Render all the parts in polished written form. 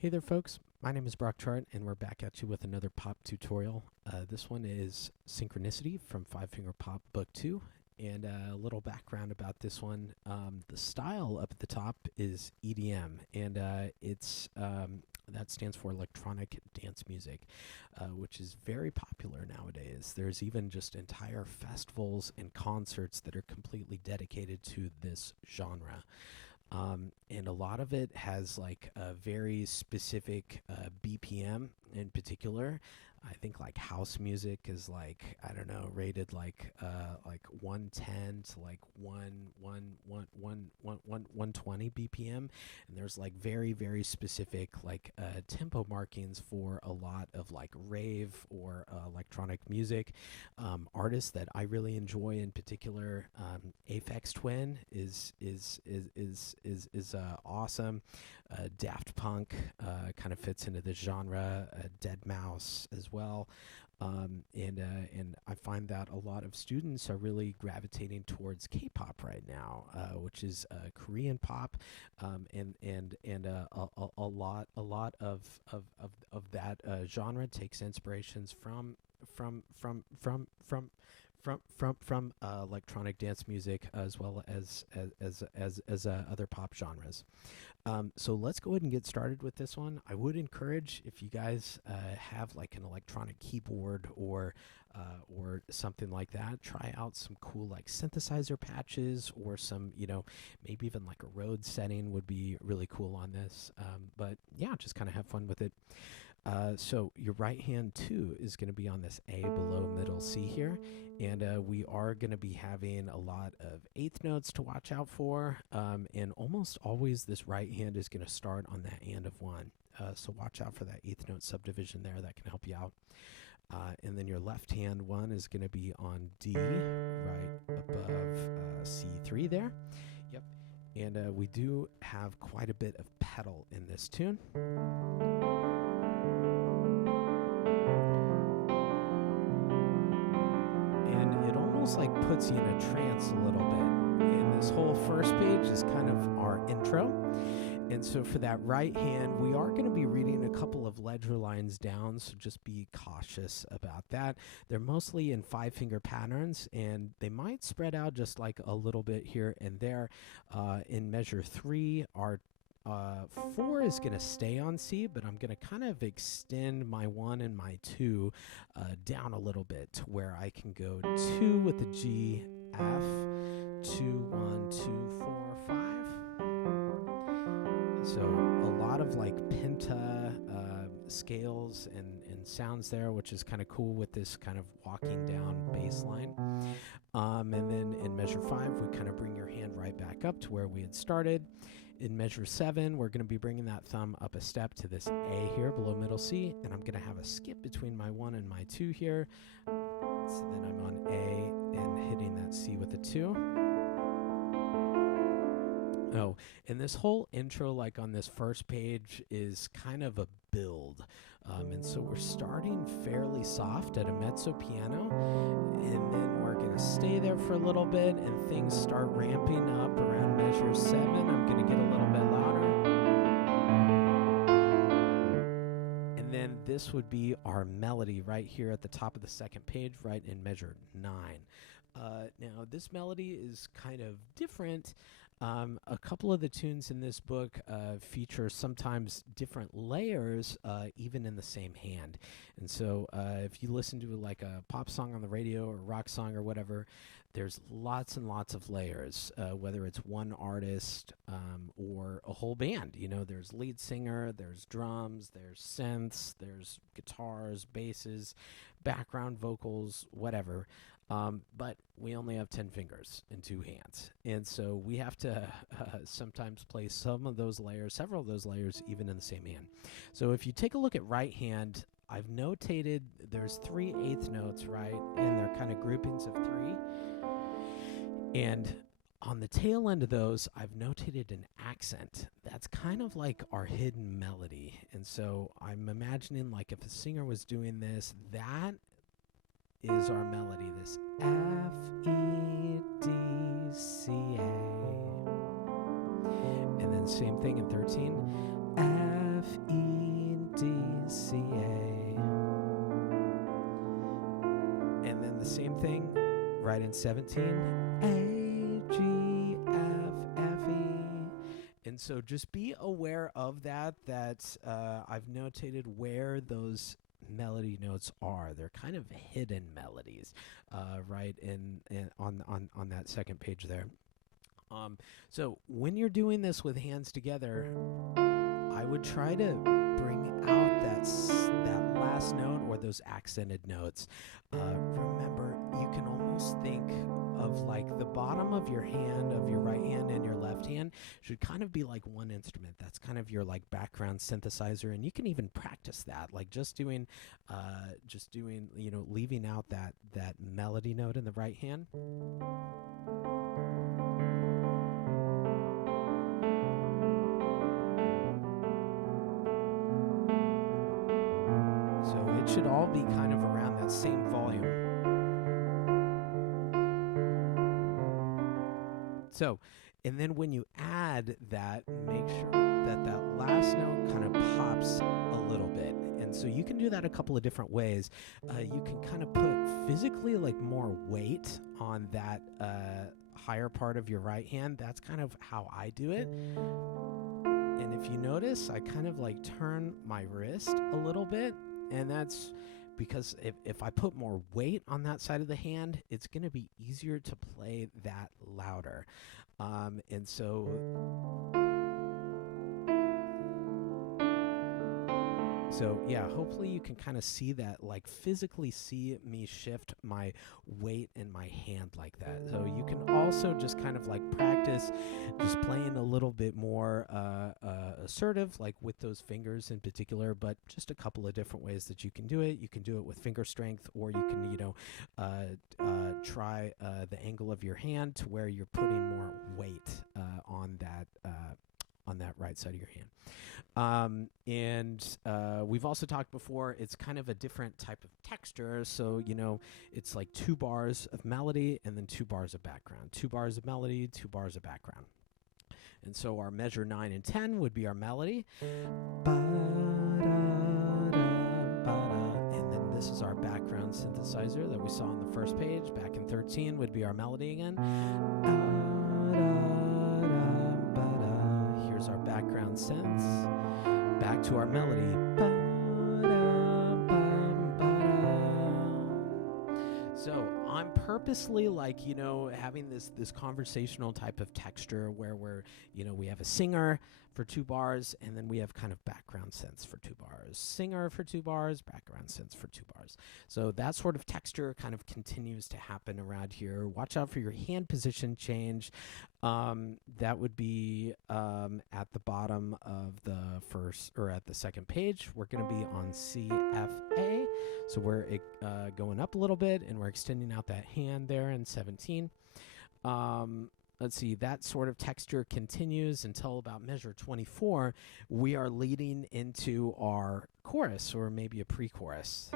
Hey there, folks. My name is Brock Chart, and we're back at you with another pop tutorial. This one is Synchronicity from Five Finger Pop Book 2. And a little background about this one. The style up at the top is EDM, and that stands for electronic dance music, which is very popular nowadays. There's even just entire festivals and concerts that are completely dedicated to this genre. And a lot of it has like a very specific BPM in particular. I think like house music is like, I don't know, rated like 110 to like 120 BPM, and there's like very very specific like tempo markings for a lot of like rave or electronic music. Artists that I really enjoy in particular, Aphex Twin is awesome. Daft Punk kind of fits into this genre. Dead Mouse as well. And I find that a lot of students are really gravitating towards K-pop right now, which is Korean pop, and a lot of that genre takes inspirations from electronic dance music as well as other pop genres. So let's go ahead and get started with this one. I would encourage, if you guys have like an electronic keyboard or something like that, try out some cool like synthesizer patches, or some, maybe even like a Rhodes setting would be really cool on this. But yeah, just kind of have fun with it. So your right hand too is going to be on this A below middle C here, and we are going to be having a lot of eighth notes to watch out for, and almost always this right hand is going to start on that and of one. So watch out for that eighth note subdivision there. That can help you out. And then your left hand one is going to be on D, right above C3 there. Yep. And we do have quite a bit of pedal in this tune. And it almost like puts you in a trance a little bit. And this whole first page is kind of our intro. And so for that right hand, we are going to be reading a couple of ledger lines down, so just be cautious about that. They're mostly in five-finger patterns, and they might spread out just like a little bit here and there. In measure 3, our 4 is going to stay on C, but I'm going to kind of extend my 1 and my 2 down a little bit to where I can go 2 with the G, F, 2, 1, 2, 4, 5. So a lot of like penta scales and sounds there, which is kind of cool with this kind of walking down bass line. And then in measure 5, we kind of bring your hand right back up to where we had started. In measure 7, we're going to be bringing that thumb up a step to this A here below middle C, and I'm going to have a skip between my 1 and my 2 here. So then I'm on A and hitting that C with a 2. Oh, and this whole intro, like on this first page, is kind of a build. And so we're starting fairly soft at a mezzo piano, and then we're going to stay there for a little bit, and things start ramping up around measure 7. I'm going to get a little bit louder. And then this would be our melody right here at the top of the second page, right in measure 9. Now, this melody is kind of different. A couple of the tunes in this book feature sometimes different layers, even in the same hand. And so if you listen to like a pop song on the radio or a rock song or whatever, there's lots and lots of layers, whether it's one artist or a whole band. There's lead singer, there's drums, there's synths, there's guitars, basses, background vocals, whatever. But we only have 10 fingers and 2 hands. And so we have to sometimes play several of those layers, even in the same hand. So if you take a look at right hand, I've notated there's 3 eighth notes, right? And they're kind of groupings of 3. And on the tail end of those, I've notated an accent. That's kind of like our hidden melody. And so I'm imagining like if a singer was doing this, that is our melody, this F-E-D-C-A. And then same thing in 13, F-E in 17, A, G, F, F, E. And so just be aware of that I've notated where those melody notes are. They're kind of hidden melodies, right on that second page there. So when you're doing this with hands together, I would try to bring out that last note or those accented notes. Remember, you can almost think of like the bottom of your hand, of your right hand and your left hand, should kind of be like one instrument. That's kind of your like background synthesizer, and you can even practice that, like just doing, leaving out that melody note in the right hand. So it should all be kind of around that same volume. So, and then when you add that, make sure that last note kind of pops a little bit. And so you can do that a couple of different ways. You can kind of put physically like more weight on that higher part of your right hand. That's kind of how I do it. And if you notice, I kind of like turn my wrist a little bit, and that's because if I put more weight on that side of the hand, it's going to be easier to play that louder. And so yeah, hopefully you can kind of see that, like physically see me shift my weight in my hand like that. So you can also just kind of like practice just playing a little bit more assertive, like with those fingers in particular, but just a couple of different ways that you can do it. You can do it with finger strength, or you can, try the angle of your hand to where you're putting more weight on that right side of your hand. We've also talked before, it's kind of a different type of texture. So, it's like 2 bars of melody and then 2 bars of background. 2 bars of melody, 2 bars of background. And so our measure 9 and 10 would be our melody. And then this is our background synthesizer that we saw on the first page. Back in 13 would be our melody again. Here's our background synths. Back to our melody. So I'm purposely having this conversational type of texture where we have a singer for 2 bars, and then we have kind of background synths for 2 bars. Singer for 2 bars, background synths for 2 bars. So that sort of texture kind of continues to happen around here. Watch out for your hand position change. That would be at the bottom of the first, or at the second page. We're going to be on C, F, A. So we're going up a little bit, and we're extending out that hand there in 17. Let's see, that sort of texture continues until about measure 24. We are leading into our chorus, or maybe a pre-chorus.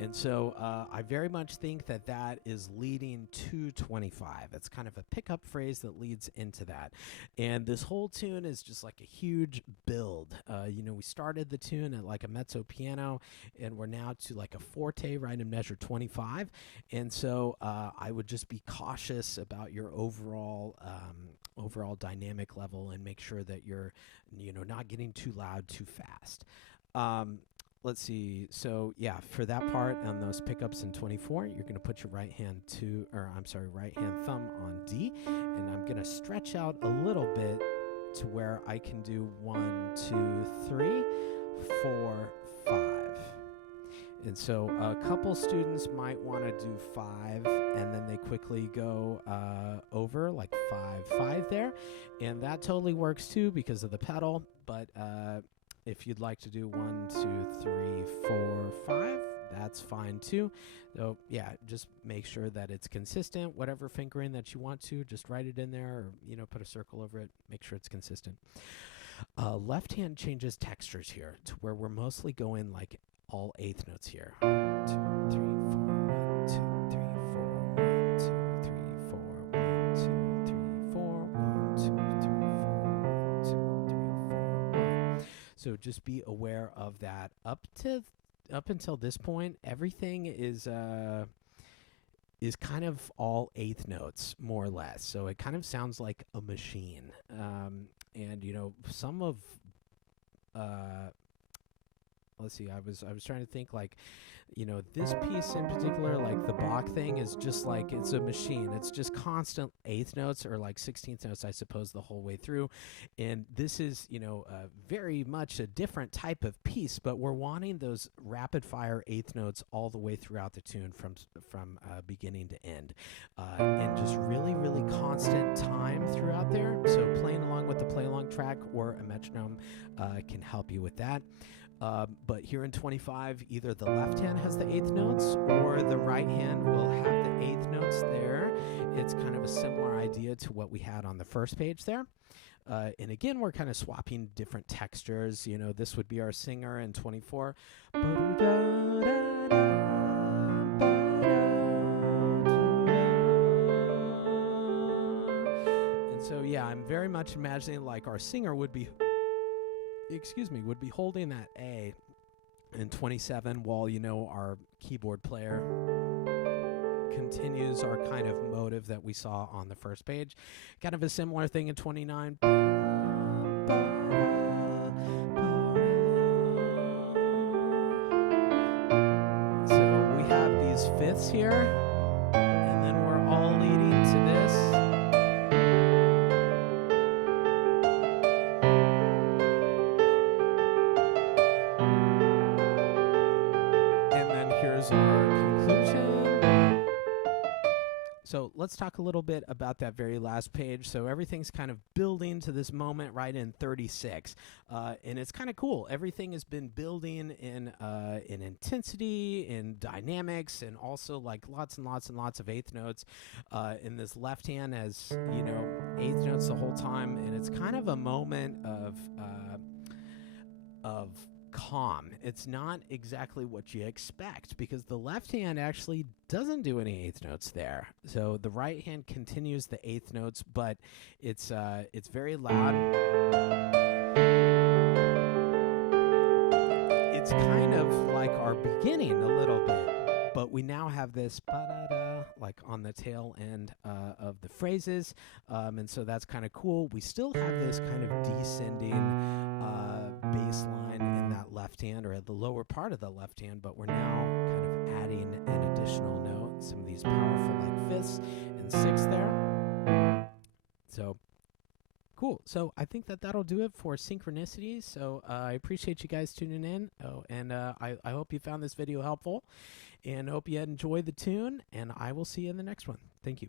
And so I very much think that is leading to 25. It's kind of a pickup phrase that leads into that. And this whole tune is just like a huge build. We started the tune at like a mezzo piano, and we're now to like a forte right in measure 25. And so I would just be cautious about your overall dynamic level, and make sure that you're not getting too loud too fast. Let's see. So yeah, for that part on those pickups in 24, you're going to put your right hand thumb on D, and I'm going to stretch out a little bit to where I can do 1, 2, 3, 4, 5. And so a couple students might want to do 5, and then they quickly go over like 5, 5 there, and that totally works too because of the pedal. But if you'd like to do 1, 2, 3, 4, 5, that's fine too. So yeah, just make sure that it's consistent. Whatever fingering that you want to, just write it in there, or put a circle over it. Make sure it's consistent. Left hand changes textures here to where we're mostly going like all eighth notes here. 1, 2, 3, 4, 1, 2, 3, 4, 1, 2, 3, 4, 1, 2, 3, 4, 1, 2, 3, 4, 1, 2, 3, 4, 1. So just be aware of that up to up until this point, everything is kind of all eighth notes, more or less. So it kind of sounds like a machine. And some of let's see, I was trying to think, like, this piece in particular, like the Bach thing, is just like, it's a machine. It's just constant eighth notes, or like 16th notes, I suppose, the whole way through. And this is, very much a different type of piece, but we're wanting those rapid fire eighth notes all the way throughout the tune from beginning to end, and just really, really constant time throughout there. So playing along with the play along track or a metronome can help you with that. But here in 25, either the left hand has the eighth notes or the right hand will have the eighth notes there. It's kind of a similar idea to what we had on the first page there. And again, we're kind of swapping different textures. This would be our singer in 24. And so, yeah, I'm very much imagining like our singer would be holding that A in 27 while, our keyboard player continues our kind of motive that we saw on the first page. Kind of a similar thing in 29. So we have these fifths here, and then we're all leading to this. Our conclusion. So let's talk a little bit about that very last page. So everything's kind of building to this moment right in 36, and it's kind of cool. Everything has been building in intensity, in dynamics, and also like lots and lots and lots of eighth notes. In this left hand as eighth notes the whole time, and it's kind of a moment of calm. It's not exactly what you expect, because the left hand actually doesn't do any eighth notes there. So the right hand continues the eighth notes, but it's very loud. It's kind of like our beginning a little bit, but we now have this ba-da-da, like on the tail end of the phrases, and so that's kind of cool. We still have this kind of descending bass line in that left hand, or at the lower part of the left hand, but we're now kind of adding an additional note, some of these powerful like fifths and sixths there. So cool. So I think that'll do it for Synchronicity. So I appreciate you guys tuning in. And I hope you found this video helpful, and hope you enjoyed the tune, and I will see you in the next one. Thank you.